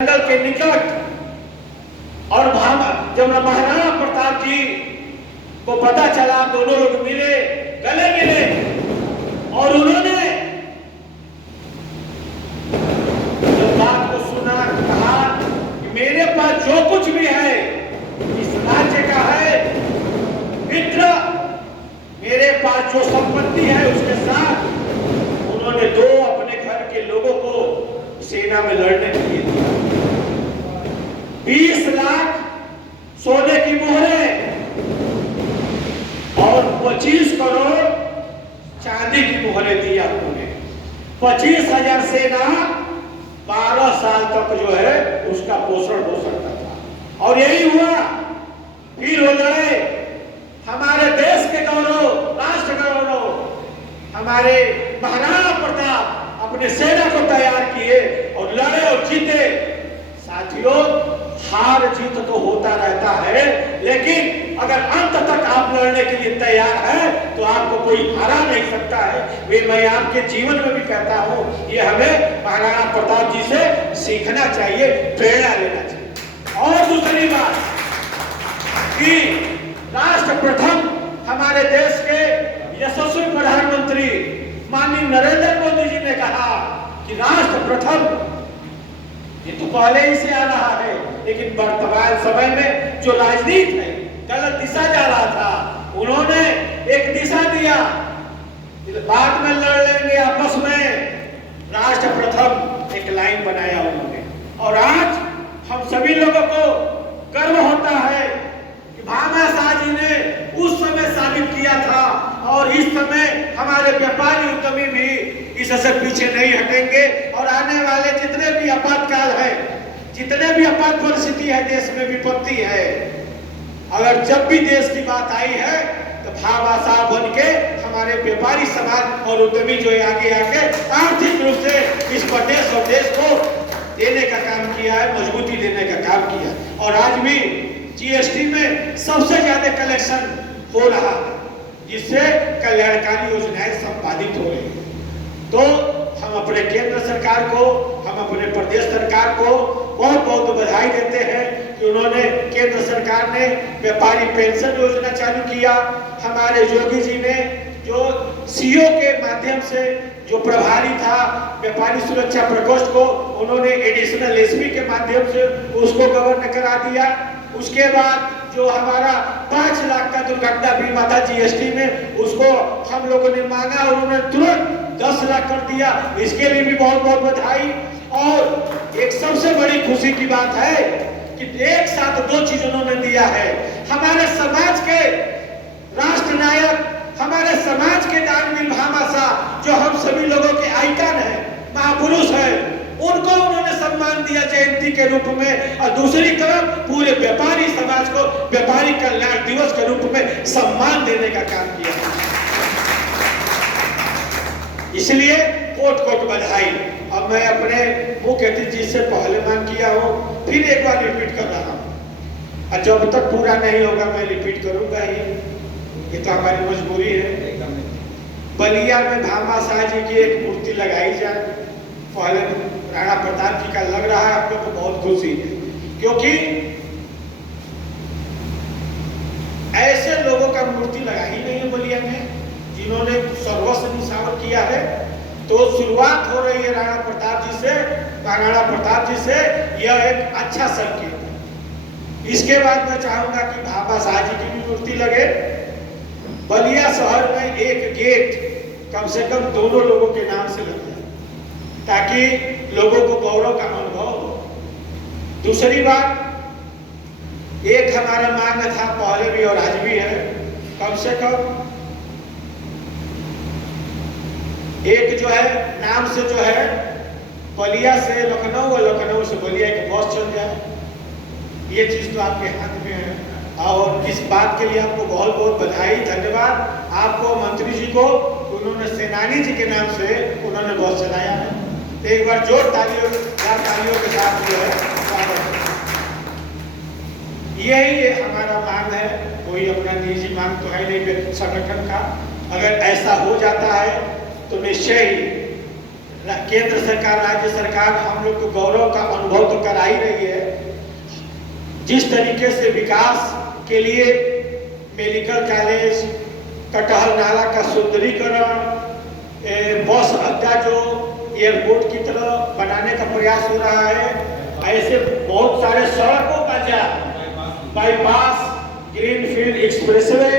जंगल के निकट। और जब महाराणा प्रताप जी को पता चला, दोनों लोग मिले, गले मिले और उन्होंने जब बात को सुना, कहा कि मेरे पास जो कुछ भी है इस राज्य का है मित्र, मेरे पास जो संपत्ति है उसके साथ उन्होंने दो अपने घर के लोगों को सेना में लड़ने के लिए दिया। 20 लाख सोने की मोहरें और 25 करोड़ चांदी की मोहरें दिया उन्होंने। 25,000 सेना 12 साल तक जो है उसका पोषण हो सकता था। और यही हुआ। फिर वो लड़े, हमारे देश के गौरव, राष्ट्र गौरव, हमारे महाराणा प्रताप अपने सेना को तैयार किए और लड़े और जीते। साथियों, हार जीत तो होता रहता है, लेकिन अगर अंत तक आप लड़ने के लिए तैयार हैं तो आपको कोई हरा नहीं सकता है। वे मैं आपके जीवन में भी कहता हूं, ये हमें महाराणा प्रताप जी से सीखना चाहिए, प्रेरणा लेना चाहिए। और दूसरी बात कि राष्ट्र प्रथम हमारे देश के यशस्वी प्रधानमंत्री माननीय नरेंद्र मोदी जी ने कहा कि राष्ट्र प्रथम, ये तो पहले ही से आ रहा है, लेकिन वर्तमान समय में जो राजनीति है गलत दिशा जा रहा था, उन्होंने एक दिशा दिया, बाद में लड़ लेंगे आपस में, राष्ट्र प्रथम एक लाइन बनाया उन्होंने। और आज हम सभी लोगों को गर्व होता है कि भामा शाह जी ने उस समय साबित किया था और इस समय हमारे व्यापारी उद्यमी भी इससे पीछे नहीं हटेंगे। और आने वाले जितने भी आपातकाल है, जितने भी आपात परिस्थिति है, देश में विपत्ति है, अगर जब भी देश की बात आई है तो भामा शाह बन के हमारे व्यापारी समाज और उद्यमी जो है आगे आके आर्थिक रूप से इस प्रदेश और देश को देने का काम किया है, मजबूती देने का काम किया। और आज भी जीएसटी में सबसे ज्यादा कलेक्शन हो रहा है, जिससे कल्याणकारी योजनाएं संपादित हो रही है। तो हम अपने केंद्र सरकार को, हम अपने प्रदेश सरकार को बहुत बहुत बधाई देते हैं कि उन्होंने, केंद्र सरकार ने व्यापारी पेंशन योजना चालू किया। हमारे योगी जी ने जो सीओ के माध्यम से जो प्रभारी था व्यापारी सुरक्षा प्रकोष्ठ को, उन्होंने एडिशनल एसपी के माध्यम से उसको गवर्न करा दिया। उसके बाद जो हमारा 5 लाख का दुर्घटना बीमा था जीएसटी में, उसको हम लोगों ने मांगा और उन्होंने तुरंत 10 लाख कर दिया। इसके लिए भी बहुत बहुत बधाई। और एक सबसे बड़ी खुशी की बात है कि एक साथ दो चीज उन्होंने दिया है। हमारे समाज के राष्ट्र नायक, हमारे समाज के दानवीर भामा शाह, जो हम सभी लोगों के आइकन है, महापुरुष है, उनको उन्होंने सम्मान दिया जयंती के रूप में। और दूसरी तरफ पूरे व्यापारी समाज को व्यापारी कल्याण दिवस के रूप में सम्मान देने का काम किया। इसलिए कोट कोट बधाई। अब मैं अपने मुख्य अतिथि जी से पहले मांग किया हूं, फिर एक बार रिपीट कर रहा हूं, और जब तक पूरा नहीं होगा मैं रिपीट करूंगा ही, ये तो हमारी मजबूरी है। बलिया में भामा शाह जी की एक मूर्ति लगाई जाए। पहले राणा प्रताप जी का लग रहा है आपको तो बहुत खुशी है, क्योंकि ऐसे लोगों का मूर्ति लगा ही नहीं है बलिया में जिन्होंने सर्वस्व निछावर किया है। तो शुरुआत हो रही है राणा प्रताप जी से, महाराणा प्रताप जी से, यह एक अच्छा संकेत है। इसके बाद मैं चाहूंगा कि भामा शाह जी की भी मूर्ति लगे। बलिया शहर में एक गेट कम से कम दोनों लोगों के नाम से लगे, ताकि लोगों को गौरव का अनुभव हो। दूसरी बात, एक हमारा मांग था पहले भी और आज भी है, कम से कम एक जो है नाम से जो है बलिया से लखनऊ और लखनऊ से बलिया एक बस चल जाए। ये चीज तो आपके हाथ में है। और इस बात के लिए आपको बहुत बहुत बधाई, धन्यवाद आपको, मंत्री जी को, उन्होंने सेनानी जी के नाम से उन्होंने बस चलाया है। तो एक बार जोर तालियों के साथ जो है स्वागत। यही हमारा मांग है, कोई अपना निजी मांग तो है नहीं संगठन का। अगर ऐसा हो जाता है तो निश्चय ही केंद्र सरकार, राज्य सरकार हम लोग को गौरव का अनुभव तो करा ही रही है। जिस तरीके से विकास के लिए मेडिकल कॉलेज, कटहल नाला का सुंदरीकरण, बस अड्डा जो एयरपोर्ट की तरह बनाने का प्रयास हो रहा है, ऐसे बहुत सारे सड़कों का जाल, बाईपास, ग्रीनफील्ड एक्सप्रेसवे,